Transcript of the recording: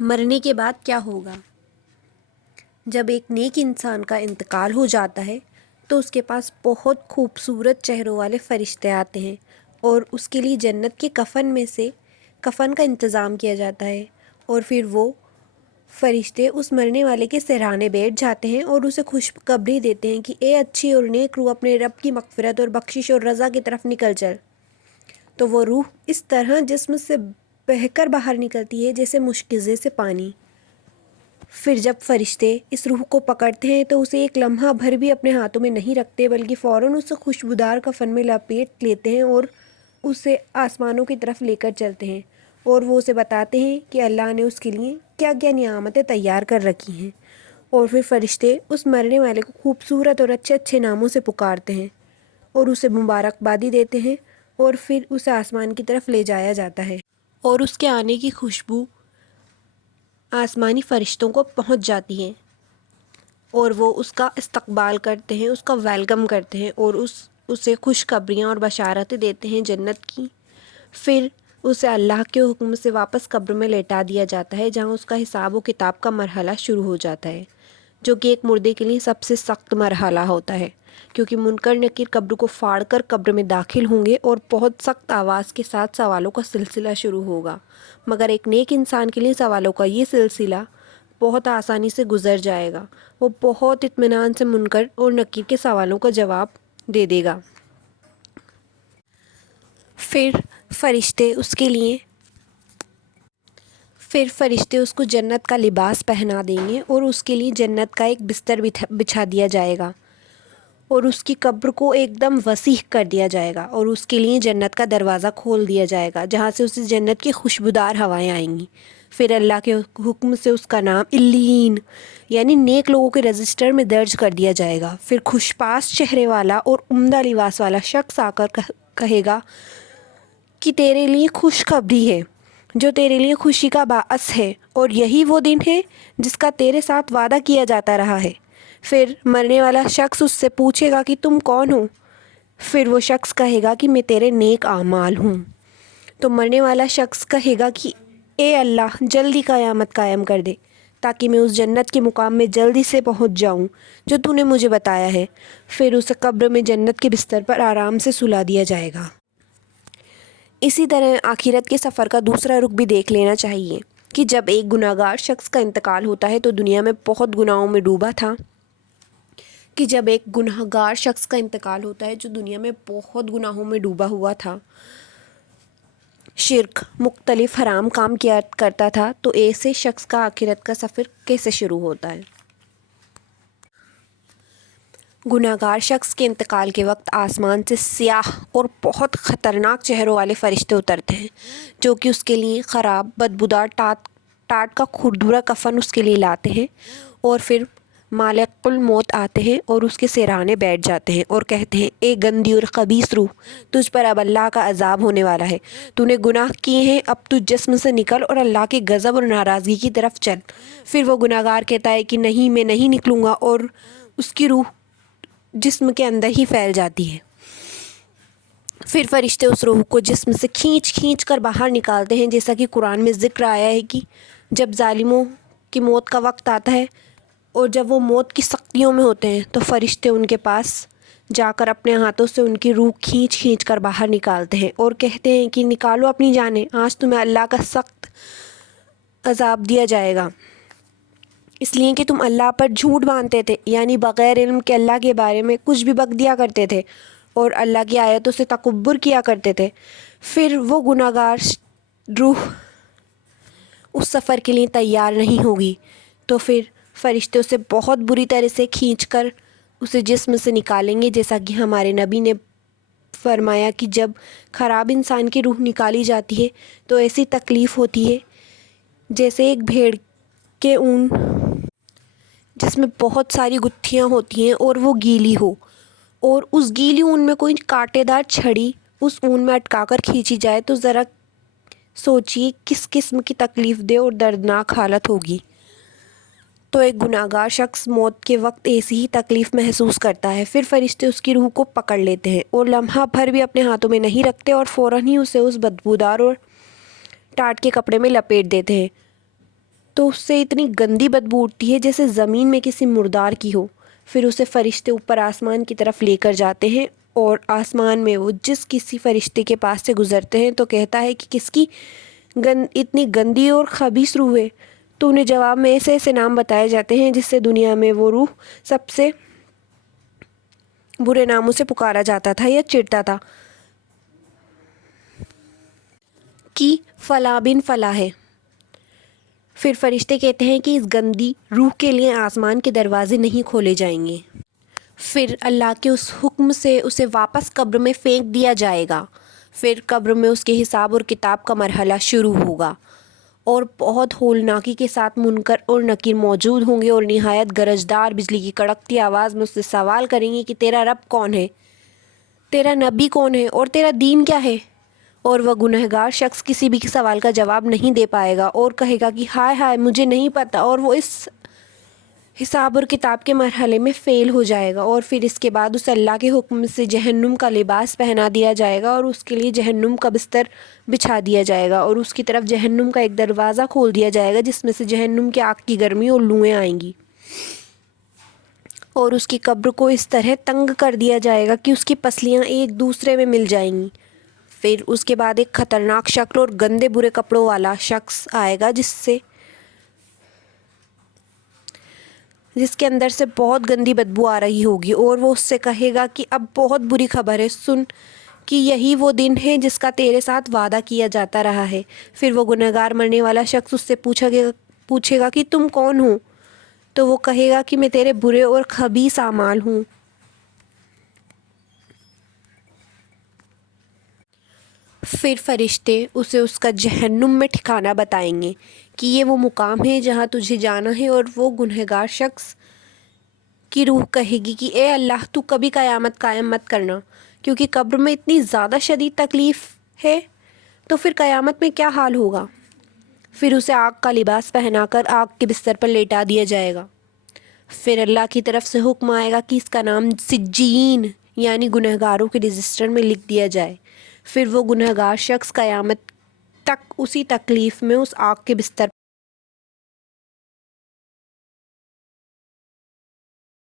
مرنے کے بعد کیا ہوگا؟ جب ایک نیک انسان کا انتقال ہو جاتا ہے تو اس کے پاس بہت خوبصورت چہروں والے فرشتے آتے ہیں اور اس کے لیے جنت کے کفن میں سے کفن کا انتظام کیا جاتا ہے، اور پھر وہ فرشتے اس مرنے والے کے سرہانے بیٹھ جاتے ہیں اور اسے خوشخبری دیتے ہیں کہ اے اچھی اور نیک روح، اپنے رب کی مغفرت اور بخشش اور رضا کی طرف نکل چل۔ تو وہ روح اس طرح جسم سے بہہ کر باہر نکلتی ہے جیسے مشکزے سے پانی۔ پھر جب فرشتے اس روح کو پکڑتے ہیں تو اسے ایک لمحہ بھر بھی اپنے ہاتھوں میں نہیں رکھتے، بلکہ فوراً اسے خوشبودار کفن میں لپیٹ لیتے ہیں اور اسے آسمانوں کی طرف لے کر چلتے ہیں، اور وہ اسے بتاتے ہیں کہ اللہ نے اس کے لیے کیا کیا نعمتیں تیار کر رکھی ہیں۔ اور پھر فرشتے اس مرنے والے کو خوبصورت اور اچھے اچھے ناموں سے پکارتے ہیں اور اسے مبارکبادی دیتے ہیں، اور پھر اسے آسمان کی طرف لے جایا جاتا ہے، اور اس کے آنے کی خوشبو آسمانی فرشتوں کو پہنچ جاتی ہے، اور وہ اس کا استقبال کرتے ہیں، اس کا ویلکم کرتے ہیں اور اسے خوشخبریاں اور بشارتیں دیتے ہیں جنت کی۔ پھر اسے اللہ کے حکم سے واپس قبر میں لیٹا دیا جاتا ہے، جہاں اس کا حساب و کتاب کا مرحلہ شروع ہو جاتا ہے، جو کہ ایک مردے کے لیے سب سے سخت مرحلہ ہوتا ہے، کیونکہ منکر نکیر قبر کو پھاڑ کر قبر میں داخل ہوں گے اور بہت سخت آواز کے ساتھ سوالوں کا سلسلہ شروع ہوگا، مگر ایک نیک انسان کے لیے سوالوں کا یہ سلسلہ بہت آسانی سے گزر جائے گا۔ وہ بہت اطمینان سے منکر اور نکیر کے سوالوں کا جواب دے دے گا۔ پھر فرشتے اس کو جنت کا لباس پہنا دیں گے اور اس کے لیے جنت کا ایک بستر بچھا دیا جائے گا، اور اس کی قبر کو ایک دم وسیع کر دیا جائے گا، اور اس کے لیے جنت کا دروازہ کھول دیا جائے گا، جہاں سے اسے جنت کی خوشبودار ہوائیں آئیں گی۔ پھر اللہ کے حکم سے اس کا نام علیین یعنی نیک لوگوں کے رجسٹر میں درج کر دیا جائے گا۔ پھر خوشپاس چہرے والا اور عمدہ لباس والا شخص آ کر کہے گا کہ تیرے لیے خوشخبری ہے جو تیرے لیے خوشی کا باعث ہے، اور یہی وہ دن ہے جس کا تیرے ساتھ وعدہ کیا جاتا رہا ہے۔ پھر مرنے والا شخص اس سے پوچھے گا کہ تم کون ہو؟ پھر وہ شخص کہے گا کہ میں تیرے نیک اعمال ہوں۔ تو مرنے والا شخص کہے گا کہ اے اللہ، جلدی قیامت قائم کر دے تاکہ میں اس جنت کے مقام میں جلدی سے پہنچ جاؤں جو تو نے مجھے بتایا ہے۔ پھر اسے قبر میں جنت کے بستر پر آرام سے سلا دیا جائے گا۔ اسی طرح آخرت کے سفر کا دوسرا رخ بھی دیکھ لینا چاہیے کہ جب ایک گناہگار شخص کا انتقال ہوتا ہے تو دنیا میں بہت گناہوں میں ڈوبا تھا ہوا تھا، شرک، مختلف حرام کام کیا کرتا تھا، تو ایسے شخص کا آخرت کا سفر کیسے شروع ہوتا ہے؟ گناہگار شخص کے انتقال کے وقت آسمان سے سیاہ اور بہت خطرناک چہروں والے فرشتے اترتے ہیں، جو کہ اس کے لیے خراب بدبودار ٹاٹ کا کھردرا کفن اس کے لیے لاتے ہیں، اور پھر مالک الموت آتے ہیں اور اس کے سرانے بیٹھ جاتے ہیں اور کہتے ہیں اے گندی اور خبیث روح، تجھ پر اب اللہ کا عذاب ہونے والا ہے، تو نے گناہ کیے ہیں، اب تو جسم سے نکل اور اللہ کے غضب اور ناراضگی کی طرف چل۔ پھر وہ گناہگار کہتا ہے کہ نہیں، میں نہیں نکلوں گا، اور اس کی روح جسم کے اندر ہی پھیل جاتی ہے۔ پھر فرشتے اس روح کو جسم سے کھینچ کر باہر نکالتے ہیں، جیسا کہ قرآن میں ذکر آیا ہے کہ جب ظالموں کی موت کا وقت آتا ہے اور جب وہ موت کی سختیوں میں ہوتے ہیں تو فرشتے ان کے پاس جا کر اپنے ہاتھوں سے ان کی روح کھینچ کر باہر نکالتے ہیں اور کہتے ہیں کہ نکالو اپنی جانیں، آج تمہیں اللہ کا سخت عذاب دیا جائے گا، اس لیے کہ تم اللہ پر جھوٹ باندھتے تھے، یعنی بغیر علم کے اللہ کے بارے میں کچھ بھی بک دیا کرتے تھے اور اللہ کی آیتوں سے تکبر کیا کرتے تھے۔ پھر وہ گناہگار روح اس سفر کے لیے تیار نہیں ہوگی، تو پھر فرشتے اسے بہت بری طرح سے کھینچ کر اسے جسم سے نکالیں گے، جیسا کہ ہمارے نبی نے فرمایا کہ جب خراب انسان کی روح نکالی جاتی ہے تو ایسی تکلیف ہوتی ہے جیسے ایک بھیڑ کے اون جس میں بہت ساری گتھیاں ہوتی ہیں اور وہ گیلی ہو، اور اس گیلی اون میں کوئی کانٹے دار چھڑی اس اون میں اٹکا کر کھینچی جائے، تو ذرا سوچئے کس قسم کی تکلیف دہ اور دردناک حالت ہوگی۔ تو ایک گناہگار شخص موت کے وقت ایسی ہی تکلیف محسوس کرتا ہے۔ پھر فرشتے اس کی روح کو پکڑ لیتے ہیں اور لمحہ بھر بھی اپنے ہاتھوں میں نہیں رکھتے اور فوراً ہی اسے اس بدبودار اور ٹاٹ کے کپڑے میں لپیٹ دیتے ہیں، تو اس سے اتنی گندی بدبو اٹھتی ہے جیسے زمین میں کسی مردار کی ہو۔ پھر اسے فرشتے اوپر آسمان کی طرف لے کر جاتے ہیں اور آسمان میں وہ جس کسی فرشتے کے پاس سے گزرتے ہیں تو کہتا ہے کہ کس کی اتنی گندی اور خبیث روح ہے؟ تو انہیں جواب میں ایسے ایسے نام بتائے جاتے ہیں جس سے دنیا میں وہ روح سب سے برے ناموں سے پکارا جاتا تھا یا چڑھتا تھا کہ فلاں بن فلاں ہے۔ پھر فرشتے کہتے ہیں کہ اس گندی روح کے لیے آسمان کے دروازے نہیں کھولے جائیں گے۔ پھر اللہ کے اس حکم سے اسے واپس قبر میں پھینک دیا جائے گا۔ پھر قبر میں اس کے حساب اور کتاب کا مرحلہ شروع ہوگا اور بہت ہولناکی کے ساتھ منکر اور نکیر موجود ہوں گے اور نہایت گرجدار بجلی کی کڑکتی آواز میں اس سے سوال کریں گے کہ تیرا رب کون ہے، تیرا نبی کون ہے اور تیرا دین کیا ہے؟ اور وہ گنہگار شخص کسی بھی سوال کا جواب نہیں دے پائے گا اور کہے گا کہ ہائے ہائے مجھے نہیں پتہ، اور وہ اس حساب اور کتاب کے مرحلے میں فیل ہو جائے گا۔ اور پھر اس کے بعد اسے اللہ کے حکم سے جہنم کا لباس پہنا دیا جائے گا اور اس کے لیے جہنم کا بستر بچھا دیا جائے گا اور اس کی طرف جہنم کا ایک دروازہ کھول دیا جائے گا جس میں سے جہنم کی آگ کی گرمی اور لوئیں آئیں گی، اور اس کی قبر کو اس طرح تنگ کر دیا جائے گا کہ اس کی پسلیاں ایک دوسرے میں مل جائیں گی۔ پھر اس کے بعد ایک خطرناک شکل اور گندے برے کپڑوں والا شخص آئے گا جس کے اندر سے بہت گندی بدبو آ رہی ہوگی، اور وہ اس سے کہے گا کہ اب بہت بری خبر ہے، سن کہ یہی وہ دن ہے جس کا تیرے ساتھ وعدہ کیا جاتا رہا ہے۔ پھر وہ گنہگار مرنے والا شخص اس سے پوچھے گا کہ تم کون ہو؟ تو وہ کہے گا کہ میں تیرے برے اور خبیث اعمال ہوں۔ پھر فرشتے اسے اس کا جہنم میں ٹھکانہ بتائیں گے کہ یہ وہ مقام ہے جہاں تجھے جانا ہے، اور وہ گنہگار شخص کی روح کہے گی کہ اے اللہ تو کبھی قیامت قائم مت کرنا، کیونکہ قبر میں اتنی زیادہ شدید تکلیف ہے، تو پھر قیامت میں کیا حال ہوگا؟ پھر اسے آگ کا لباس پہنا کر آگ کے بستر پر لیٹا دیا جائے گا۔ پھر اللہ کی طرف سے حکم آئے گا کہ اس کا نام سجین یعنی گنہگاروں کے رجسٹر میں لکھ دیا جائے۔ پھر وہ گنہگار شخص قیامت تک اسی تکلیف میں اس آگ کے بستر